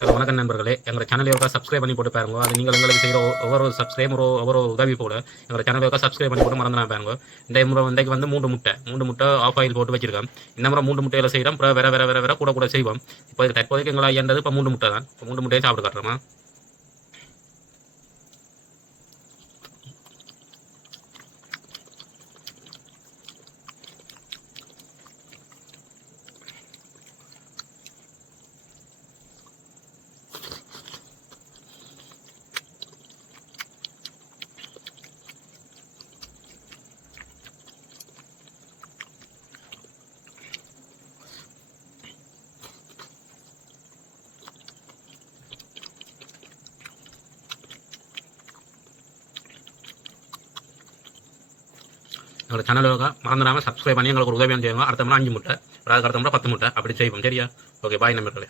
Hello வணக்கம் நண்பர்களே, எங்கள் சேனலை ஒருக்கா சப்ஸ்கிரைப் பண்ணி போட்டு பாருங்க. அது நீங்கள் எங்களுக்கு செய்கிற ஒவ்வொரு சப்ஸ்கிரைபரோ ஒவ்வொரு உதவி போல எங்கள் சேனலை ஒருக்கா சப்ஸ்கிரைப் பண்ணி போட்டு மறந்துனா பாருங்க. இந்த முறை இன்றைக்கு வந்து மூன்று முட்டை ஆஃப் ஆயில் போட்டு வச்சிருக்கோம். இந்த முறை 3 முட்டையில் செய்கிறோம். அப்புறம் வேற கூட செய்வோம். இப்போ தற்போதைக்கு எங்களை ஐயன்றது இப்போ 3 முட்டை தான். இப்போ 3 முட்டையை சாப்பிட்டு காட்டுறோமா. எங்களோட சேனலுக்கு மறந்துடாமல் சப்ஸ்கிரைப் பண்ணி எங்களுக்கு ஒரு உதவியம் செய்யுங்க. அடுத்த முறை 5 முட்டை, அதுக்கு அடுத்த முறை 10 முட்டை அப்படி செய்வோம். சரியா? ஓகே, பாய் நண்பர்களே.